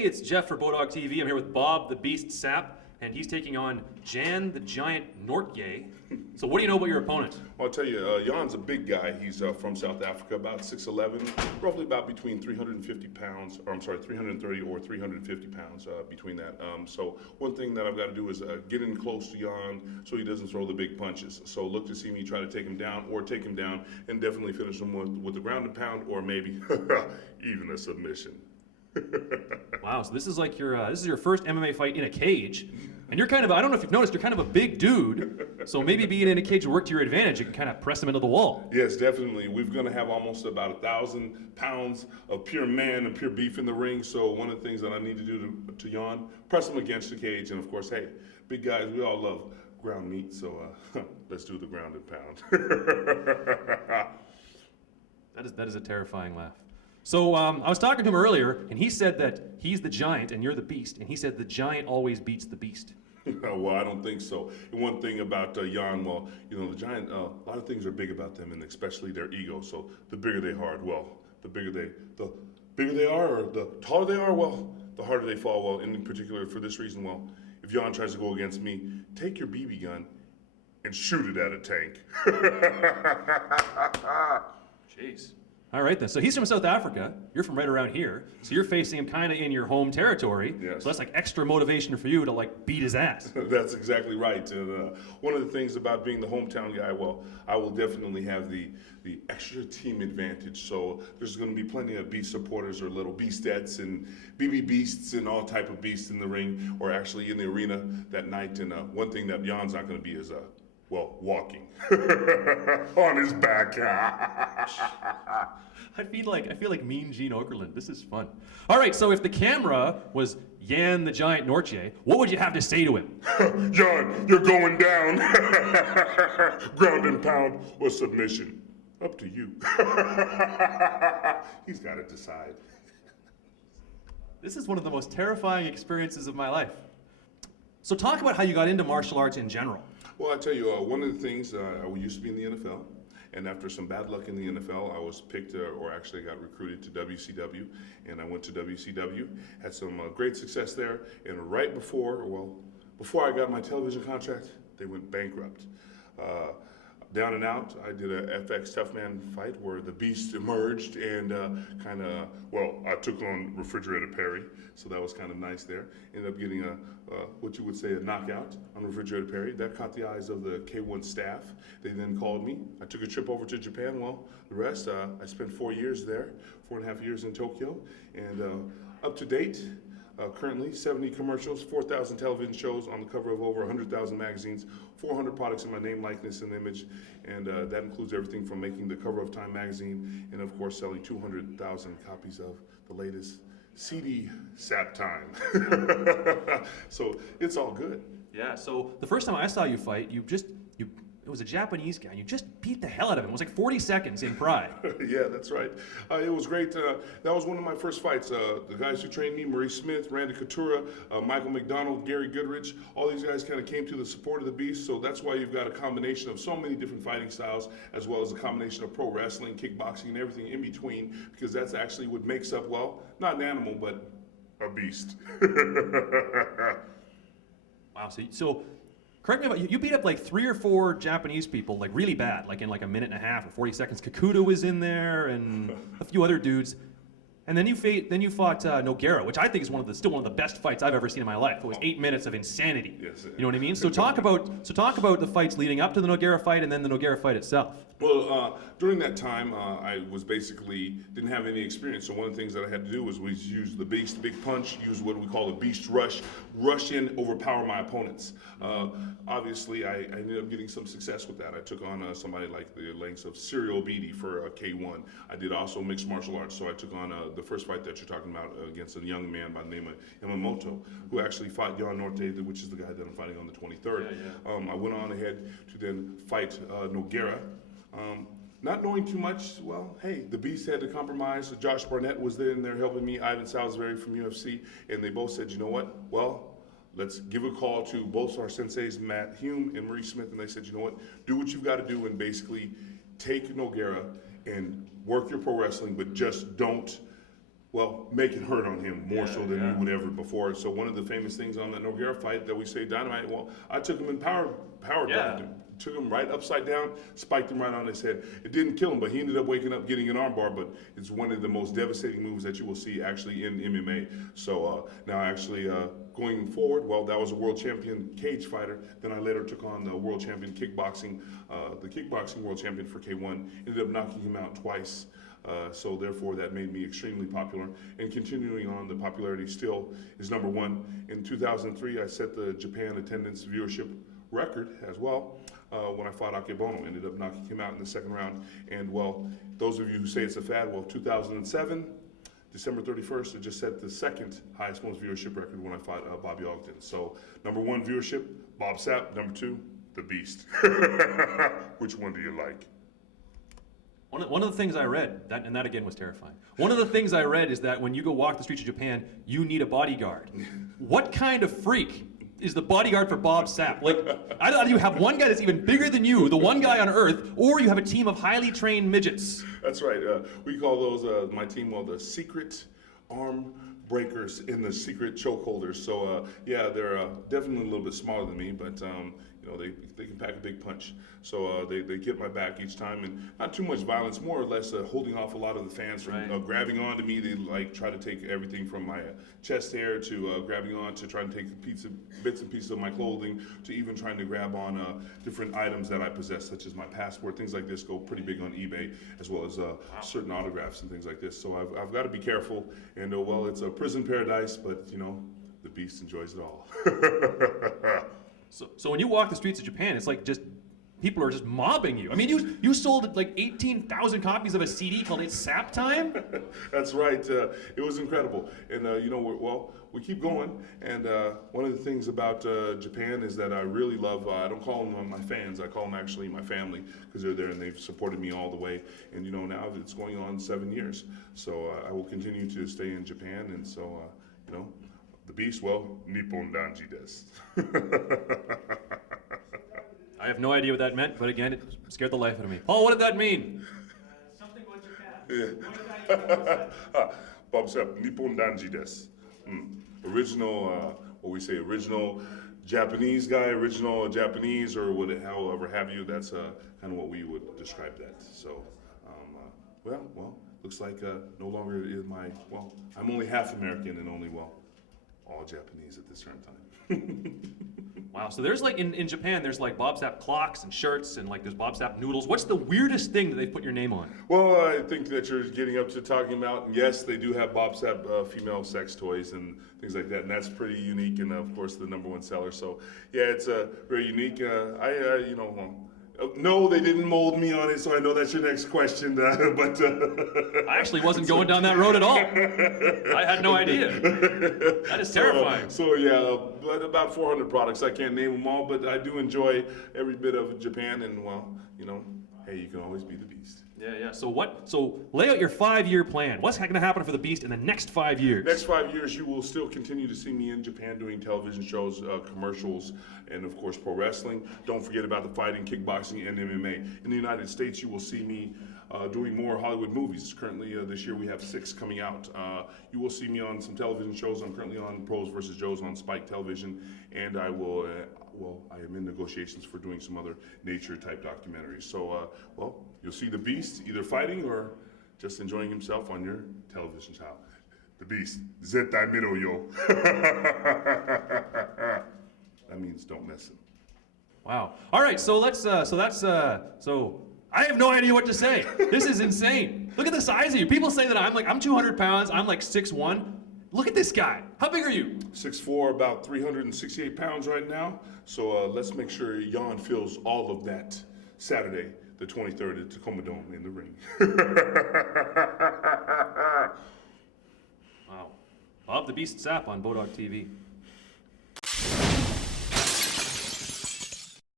Hey, it's Jeff for Bodog TV. I'm here with Bob the Beast Sapp, and he's taking on Jan the Giant Nortje. So what do you know about your opponent? Well, I'll tell you, Jan's a big guy. He's from South Africa, about 6'11", roughly about between 350 pounds, or I'm sorry, 330 or 350 pounds between that. So one thing that I've got to do is get in close to Jan so he doesn't throw the big punches. So look to see me try to take him down and definitely finish him with the ground and pound or maybe even a submission. Wow, so this is like this is your first MMA fight in a cage, and you're kind of, I don't know if you've noticed, you're kind of a big dude, so maybe being in a cage will work to your advantage. You can kind of press him into the wall. Yes, definitely. We're going to have almost about 1,000 pounds of pure man and pure beef in the ring, so one of the things that I need to do to Jan, press him against the cage, and of course, hey, big guys, we all love ground meat, so let's do the ground and pound. That is a terrifying laugh. So I was talking to him earlier, and he said that he's the giant and you're the beast, and he said the giant always beats the beast. Well, I don't think so. And one thing about Jan, well, you know, the giant, a lot of things are big about them, and especially their ego. So the bigger they are, well, the bigger they are, or the taller they are, well, the harder they fall. Well, in particular, for this reason, well, if Jan tries to go against me, take your BB gun and shoot it at a tank. Jeez. All right then. So he's from South Africa. You're from right around here. So you're facing him kind of in your home territory. Yes. So that's like extra motivation for you to like beat his ass. That's exactly right. And one of the things about being the hometown guy, well, I will definitely have the extra team advantage. So there's going to be plenty of beast supporters or little beastettes and BB beasts and all type of beasts in the ring or actually in the arena that night. And one thing that Jan's not going to be is well, walking on his back. I feel like Mean Gene Okerlund. This is fun. All right, so if the camera was Jan the Giant Nortje, what would you have to say to him? Jan, you're going down. Ground and pound or submission. Up to you. He's got to decide. This is one of the most terrifying experiences of my life. So talk about how you got into martial arts in general. Well, I tell you, one of the things, I used to be in the NFL, and after some bad luck in the NFL, I was picked, or actually got recruited to WCW, and I went to WCW, had some great success there, and right before I got my television contract, they went bankrupt. Down and out, I did a FX Tough Man fight where the Beast emerged and I took on Refrigerator Perry, so that was kind of nice there. Ended up getting what you would say a knockout on Refrigerator Perry. That caught the eyes of the K1 staff. They then called me. I took a trip over to Japan. Well, the rest, I spent 4 years there, 4.5 years in Tokyo, and up to date, currently 70 commercials, 4,000 television shows on the cover of over 100,000 magazines, 400 products in my name, likeness, and image, and that includes everything from making the cover of Time magazine and of course selling 200,000 copies of the latest CD Sapp Time. So it's all good. Yeah, so the first time I saw you fight, it was a Japanese guy. You just beat the hell out of him. It was like 40 seconds in Pride. Yeah, that's right. It was great. That was one of my first fights. The guys who trained me, Maurice Smith, Randy Couture, Michael McDonald, Gary Goodrich, all these guys kind of came to the support of the Beast. So that's why you've got a combination of so many different fighting styles, as well as a combination of pro wrestling, kickboxing, and everything in between, because that's actually what makes up, well, not an animal, but a beast. Wow, so correct me if you beat up like 3 or 4 Japanese people, like really bad, like in like a minute and a half or 40 seconds. Kakuta was in there and a few other dudes. And then you fought Nogueira, which I think is still one of the best fights I've ever seen in my life. It was 8 minutes of insanity. Yes. You know what I mean? So talk about the fights leading up to the Nogueira fight and then the Nogueira fight itself. Well, during that time, I was basically didn't have any experience. So one of the things that I had to do was use the Beast big punch, use what we call a Beast rush in, overpower my opponents. Obviously, I ended up getting some success with that. I took on somebody like the lengths of Serial Beatty for K1. I did also mixed martial arts, so I took on the first fight that you're talking about against a young man by the name of Yamamoto, who actually fought Jan Nortje, which is the guy that I'm fighting on the 23rd. I went on ahead to then fight Nogueira. Not knowing too much, well, hey, the Beast had to compromise. Josh Barnett was there in there helping me, Ivan Salisbury from UFC, and they both said, you know what, well, let's give a call to both our senseis, Matt Hume and Maurice Smith, and they said, you know what, do what you've got to do and basically take Nogueira and work your pro wrestling, but just don't well, make it hurt on him more so than you would ever before. So one of the famous things on that Nogueira fight that we say dynamite, well, I took him in power dropped him. Took him right upside down, spiked him right on his head. It didn't kill him, but he ended up waking up getting an armbar, but it's one of the most devastating moves that you will see actually in MMA. So now actually going forward, well, that was a world champion cage fighter. Then I later took on the world champion kickboxing, the kickboxing world champion for K1. Ended up knocking him out twice. So therefore that made me extremely popular, and continuing on, the popularity still is #1. In 2003, I set the Japan attendance viewership record as well when I fought Akebono. Ended up knocking him out in the second round. And well, those of you who say it's a fad, well, 2007, December 31st, it just set the second highest most viewership record when I fought Bobby Ogden. So #1 viewership, Bob Sapp. #2, The Beast. Which one do you like? One of the things I read, and that again was terrifying. One of the things I read is that when you go walk the streets of Japan, you need a bodyguard. What kind of freak is the bodyguard for Bob Sapp? Like, either you have one guy that's even bigger than you, the one guy on earth, or you have a team of highly trained midgets. That's right. We call those, my team, well, the secret arm breakers in the secret choke holders. So yeah, they're definitely a little bit smaller than me, but you know, they can pack a big punch. So they get my back each time, and not too much violence, more or less holding off a lot of the fans from grabbing onto me. They like try to take everything from my chest hair to grabbing on to trying to take bits and pieces of my clothing, to even trying to grab on different items that I possess, such as my passport. Things like this go pretty big on eBay, as well as certain autographs and things like this. So I've got to be careful, and well, it's a prison paradise, but you know, the Beast enjoys it all. So when you walk the streets of Japan, it's like just people are just mobbing you. I mean, you sold like 18,000 copies of a CD called "It's Sap Time." That's right. It was incredible, and you know, we keep going. And one of the things about Japan is that I really love. I don't call them my fans. I call them actually my family, because they're there and they've supported me all the way. And you know, now it's going on 7 years, so I will continue to stay in Japan. And so you know, the Beast, well, Nippon Danji desu. I have no idea what that meant, but again, it scared the life out of me. Paul, what did that mean? Something about Japan. Yeah. Bob Sapp, Nippon Danji desu. Original, what we say, original Japanese guy, original Japanese, or however have you. That's kind of what we would describe that. So, well, looks like no longer is I'm only half American and only, all Japanese at this current time. Wow, so there's like, in Japan, there's like Bob Sapp clocks and shirts, and like there's Bob Sapp noodles. What's the weirdest thing that they've put your name on? Well, I think that you're getting up to talking about, and yes, they do have Bob Sapp female sex toys and things like that, and that's pretty unique, and of course the #1 seller. So yeah, it's very unique. No, they didn't mold me on it, so I know that's your next question. But I actually wasn't going down that road at all. I had no idea. That is terrifying. So yeah, but about 400 products. I can't name them all, but I do enjoy every bit of Japan, and hey, you can always be the Beast. Yeah. So lay out your 5-year plan. What's going to happen for the Beast in the next 5 years? Next 5 years, you will still continue to see me in Japan doing television shows, commercials, and of course pro wrestling. Don't forget about the fighting, kickboxing, and MMA. In the United States, you will see me doing more Hollywood movies. Currently, this year we have 6 coming out. You will see me on some television shows. I'm currently on Pros vs. Joes on Spike Television, and I will. I am in negotiations for doing some other nature-type documentaries. So, you'll see the Beast either fighting or just enjoying himself on your television channel. The Beast, Zettai Miro yo. That means don't miss him. Wow. All right. So I have no idea what to say. This is insane. Look at the size of you. People say that I'm 200 pounds. I'm like 6'1". Look at this guy. How big are you? 6'4", about 368 pounds right now. So let's make sure Jan feels all of that Saturday, the 23rd at Tacoma Dome in the ring. Wow. Bob the Beast Sapp on Bodog TV.